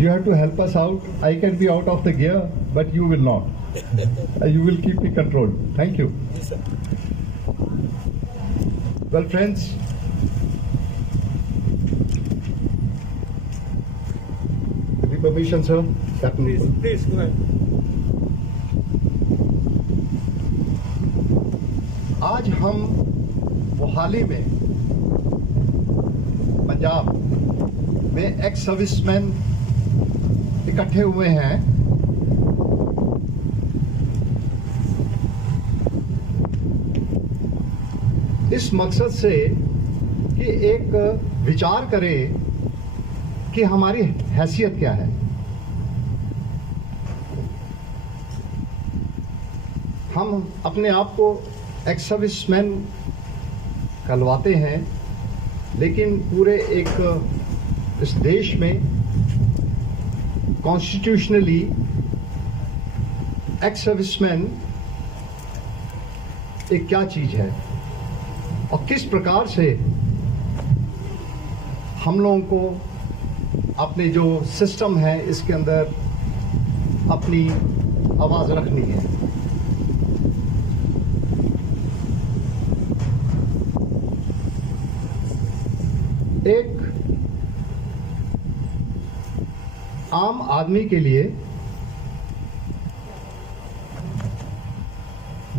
You have to help us out. I can be out of the gear, but you will not. You will keep me controlled. Thank you. Yes, sir. Well, friends, with the permission, sir, Captain. Please go ahead. आज हम मोहाली में पंजाब में ex serviceman इकट्ठे हुए हैं इस मकसद से कि एक विचार करें कि हमारी हैसियत क्या है। हम अपने आप को एक्स सर्विसमैन कहलवाते हैं, लेकिन पूरे एक इस देश में कॉन्स्टिट्यूशनली एक्स सर्विसमैन एक क्या चीज है और किस प्रकार से हम लोगों को अपने जो सिस्टम है इसके अंदर अपनी आवाज रखनी है। एक आम आदमी के लिए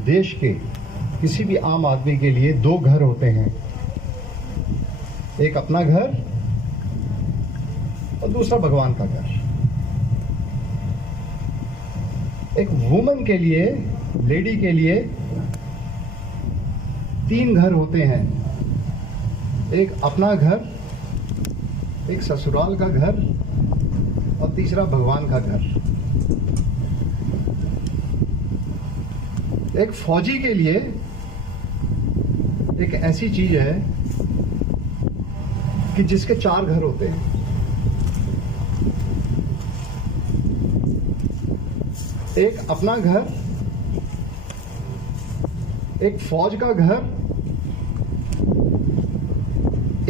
देश के किसी भी आम आदमी के लिए दो घर होते हैं, एक अपना घर और दूसरा भगवान का घर। एक वुमन के लिए, लेडी के लिए तीन घर होते हैं, एक अपना घर, एक ससुराल का घर और तीसरा भगवान का घर। एक फौजी के लिए एक ऐसी चीज है कि जिसके चार घर होते हैं, एक अपना घर, एक फौज का घर,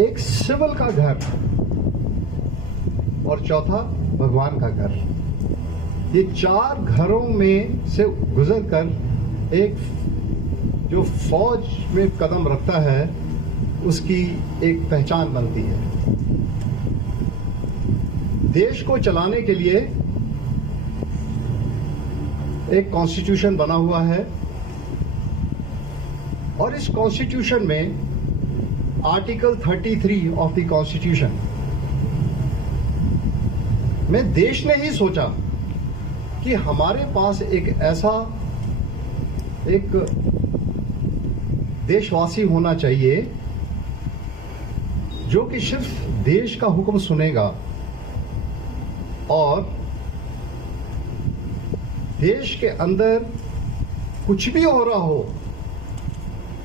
एक सिविल का घर और चौथा भगवान का घर। ये चार घरों में से गुजरकर एक जो फौज में कदम रखता है उसकी एक पहचान बनती है। देश को चलाने के लिए एक कॉन्स्टिट्यूशन बना हुआ है और इस कॉन्स्टिट्यूशन में आर्टिकल 33 ऑफ द कॉन्स्टिट्यूशन में देश ने ही सोचा कि हमारे पास एक ऐसा एक देशवासी होना चाहिए जो कि सिर्फ देश का हुक्म सुनेगा और देश के अंदर कुछ भी हो रहा हो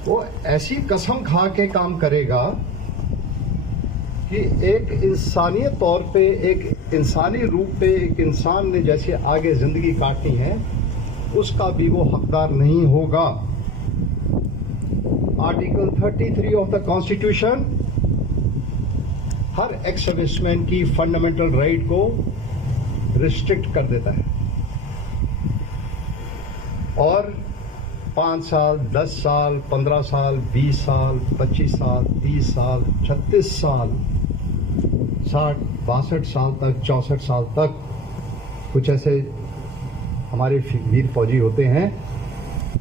वो ऐसी कसम खा के काम करेगा कि एक इंसानियत तौर पे, एक इंसानी रूप पे एक इंसान ने जैसे आगे जिंदगी काटनी है उसका भी वो हकदार नहीं होगा। Article 33 of the constitution her ex serviceman की फंडामेंटल राइट को रिस्ट्रिक्ट कर देता है और 5 साल, 10 साल, 15 साल, 20 साल, 25 साल, 30 साल, 36 साल, 60, 62 साल तक, 64 साल तक कुछ ऐसे हमारे वीर फौजी होते हैं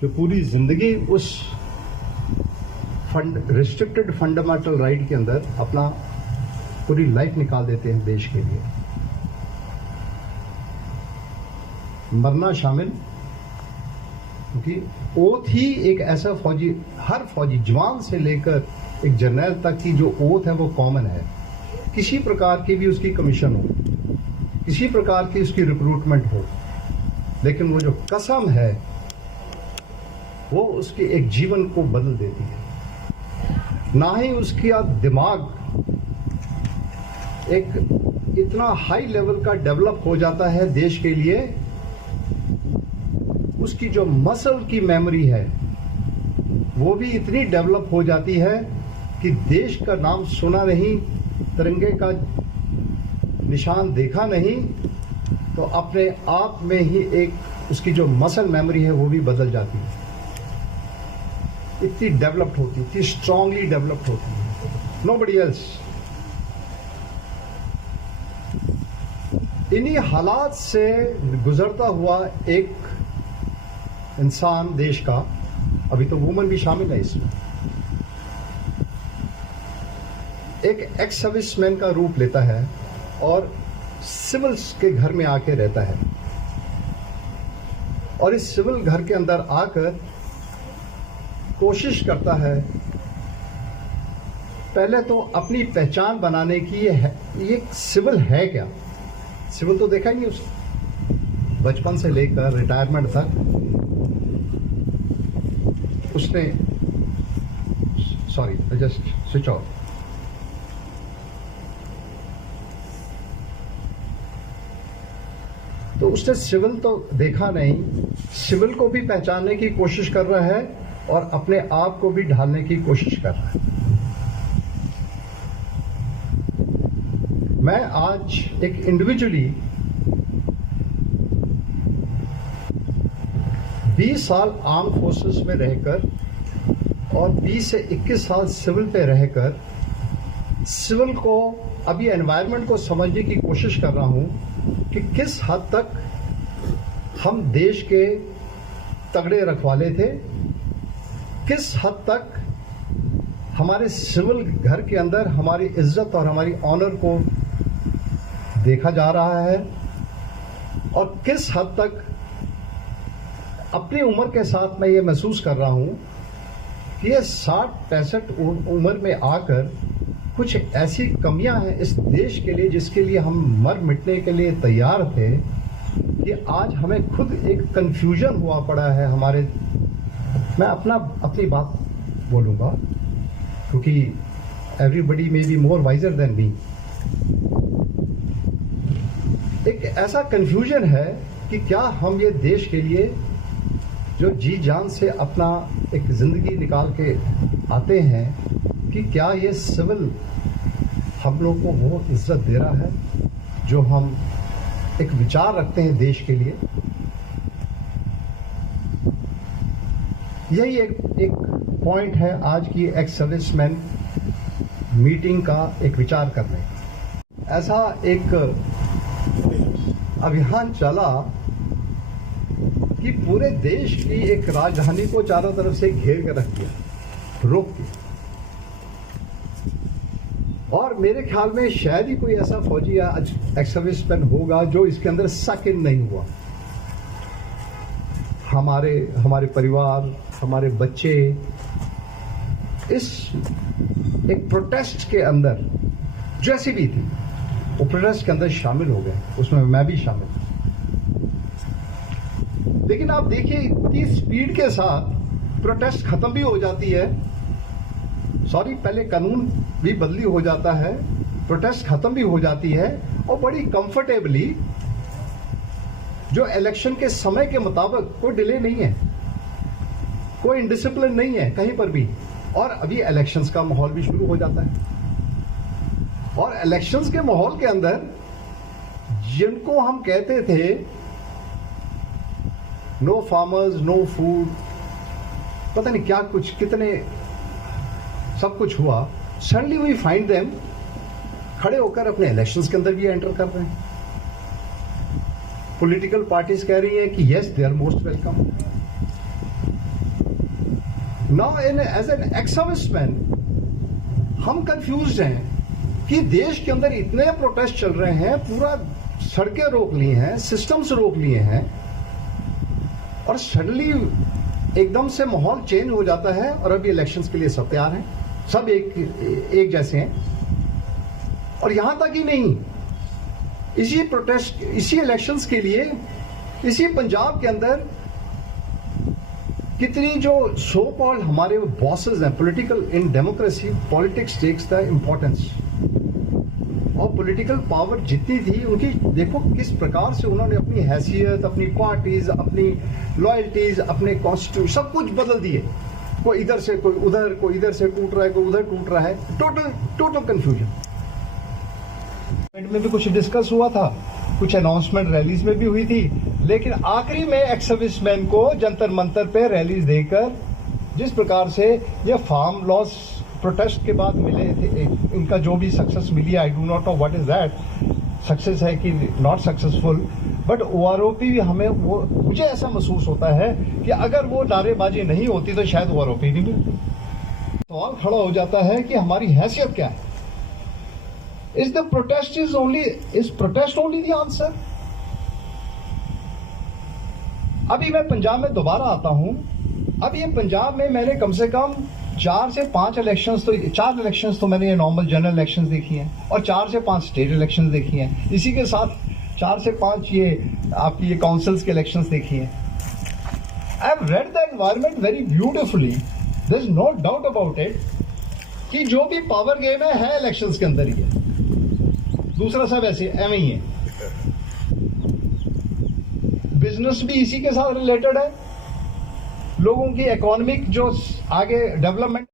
जो पूरी जिंदगी उस रिस्ट्रिक्टेड फंडामेंटल राइट के अंदर अपना पूरी लाइफ निकाल देते हैं देश के लिए। मरना शामिल, क्योंकि ओथ ही एक ऐसा फौजी, हर फौजी जवान से लेकर एक जर्नल तक की जो ओथ है वो कॉमन है। किसी प्रकार की भी उसकी कमीशन हो, किसी प्रकार की उसकी रिक्रूटमेंट हो, लेकिन वो जो कसम है वो उसके एक जीवन को बदल देती है। ना ही उसका दिमाग एक इतना हाई लेवल का डेवलप हो जाता है देश के लिए, उसकी जो मसल की मेमोरी है वो भी इतनी डेवलप हो जाती है कि देश का नाम सुना नहीं, तिरंगे का निशान देखा नहीं तो अपने आप में ही एक उसकी जो मसल मेमोरी है वो भी बदल जाती है, इतनी डेवलप्ड होती है, इतनी स्ट्रांगली डेवलप्ड होती है, नोबडी एल्स। इन्हीं हालात से गुजरता हुआ एक इंसान देश का, अभी तो वुमन भी शामिल है इसमें, एक एक्स सर्विसमैन का रूप लेता है और सिविल्स के घर में आके रहता है, और इस सिविल घर के अंदर आकर कोशिश करता है पहले तो अपनी पहचान बनाने की। ये सिविल है क्या? सिविल तो देखा ही नहीं उसने, बचपन से लेकर रिटायरमेंट तक उसने, सॉरी जस्ट स्विच ऑफ। तो उसने सिविल तो देखा नहीं, सिविल को भी पहचानने की कोशिश कर रहा है और अपने आप को भी ढालने की कोशिश कर रहा है। मैं आज एक इंडिविजुअली 20 साल आर्म फोर्सेस में रहकर और 20 से 21 साल सिविल पे रहकर सिविल को, अभी एनवायरनमेंट को समझने की कोशिश कर रहा हूं कि किस हद तक हम देश के तगड़े रखवाले थे, किस हद तक हमारे सिविल घर के अंदर हमारी इज्जत और हमारी ऑनर को देखा जा रहा है, और किस हद तक अपनी उम्र के साथ मैं ये महसूस कर रहा हूं कि ये 60-65 उम्र में आकर कुछ ऐसी कमियां हैं इस देश के लिए जिसके लिए हम मर मिटने के लिए तैयार थे, कि आज हमें खुद एक कंफ्यूजन हुआ पड़ा है हमारे। मैं अपनी बात बोलूंगा क्योंकि everybody may be more visor than me. एक ऐसा कंफ्यूजन है कि क्या हम ये देश के लिए जो जी जान से अपना एक जिंदगी निकाल के आते हैं, कि क्या ये सिविल हम लोग को वो इज्जत दे रहा है जो हम एक विचार रखते हैं देश के लिए। यही एक पॉइंट है आज की एक्स सर्विसमैन मीटिंग का एक विचार करने। ऐसा एक अभियान चला कि पूरे देश की एक राजधानी को चारों तरफ से घेर कर रख दिया, रोक दिया, और मेरे ख्याल में शायद ही कोई ऐसा फौजी या एक्स सर्विसमैन होगा जो इसके अंदर सक इन नहीं हुआ। हमारे परिवार, हमारे बच्चे इस एक प्रोटेस्ट के अंदर जैसी भी थी वो प्रोटेस्ट के अंदर शामिल हो गए, उसमें मैं भी शामिल। लेकिन आप देखिए इतनी स्पीड के साथ प्रोटेस्ट खत्म भी हो जाती है, पहले कानून भी बदली हो जाता है, प्रोटेस्ट खत्म भी हो जाती है, और बड़ी कंफर्टेबली जो इलेक्शन के समय के मुताबिक कोई डिले नहीं है, कोई इंडिसिप्लिन नहीं है कहीं पर भी, और अभी इलेक्शंस का माहौल भी शुरू हो जाता है। और इलेक्शंस के माहौल के अंदर जिनको हम कहते थे नो फार्मर्स नो फूड, पता नहीं क्या कुछ कितने सब कुछ हुआ, सडनली वी फाइंड देम खड़े होकर अपने इलेक्शंस के अंदर भी एंटर कर रहे हैं। पॉलिटिकल पार्टीज कह रही है कि yes they are most welcome. Now as an ex serviceman हम कंफ्यूज्ड हैं कि देश के अंदर इतने प्रोटेस्ट चल रहे हैं, पूरा सड़कें रोक ली हैं, सिस्टम्स रोक लिए हैं, और सडनली एकदम से माहौल चेंज हो जाता है, और अभी इलेक्शंस के लिए सब तैयार हैं, सब एक जैसे हैं। और यहां तक ही नहीं, इसी प्रोटेस्ट, इसी इलेक्शंस के लिए इसी पंजाब के अंदर कितनी जो सो कॉल्ड हमारे बॉसेस हैं, political in democracy politics takes the importance, और पॉलिटिकल पावर जितनी थी उनकी देखो किस प्रकार से उन्होंने अपनी हैसियत, अपनी पार्टीज, अपनी लॉयल्टीज, अपने कॉन्स्टिट्यूशन सब कुछ बदल दिए। कोई इधर से कोई उधर, कोई इधर से टूट रहा है, कोई उधर टूट रहा है, टोटल कंफ्यूजन। में भी कुछ डिस्कस हुआ था, कुछ अनाउंसमेंट रैलीज में भी हुई थी, लेकिन आखिरी में एक्स सर्विसमैन को जंतर मंतर पे रैलीज देकर जिस प्रकार से ये फार्म लॉस प्रोटेस्ट के बाद मिले थे, इनका जो भी सक्सेस मिली, I do not know what is that, success है कि नॉट सक्सेसफुल, बट ओआरओपी हमें वो, मुझे ऐसा महसूस होता है कि अगर वो नारेबाजी नहीं होती तो शायद ओआरओपी नहीं मिलती। सवाल खड़ा हो जाता है कि हमारी हैसियत क्या है? Is protest only the answer? अभी मैं पंजाब में दोबारा आता हूं। अब ये पंजाब में मैंने कम से कम 4 से 5 इलेक्शंस तो मैंने ये नॉर्मल जनरल इलेक्शंस देखी हैं और 4 से 5 स्टेट इलेक्शंस देखी हैं। इसी के साथ 4 से 5 ये आपकी ये काउंसिल्स के इलेक्शंस देखी हैं। I have read the environment very beautifully, there is no doubt about it कि जो भी पावर गेम है इलेक्शंस के अंदर ही है, दूसरा सब ऐसे एवं ही है। बिजनेस भी इसी के साथ रिलेटेड है, लोगों की इकोनॉमिक जो आगे डेवलपमेंट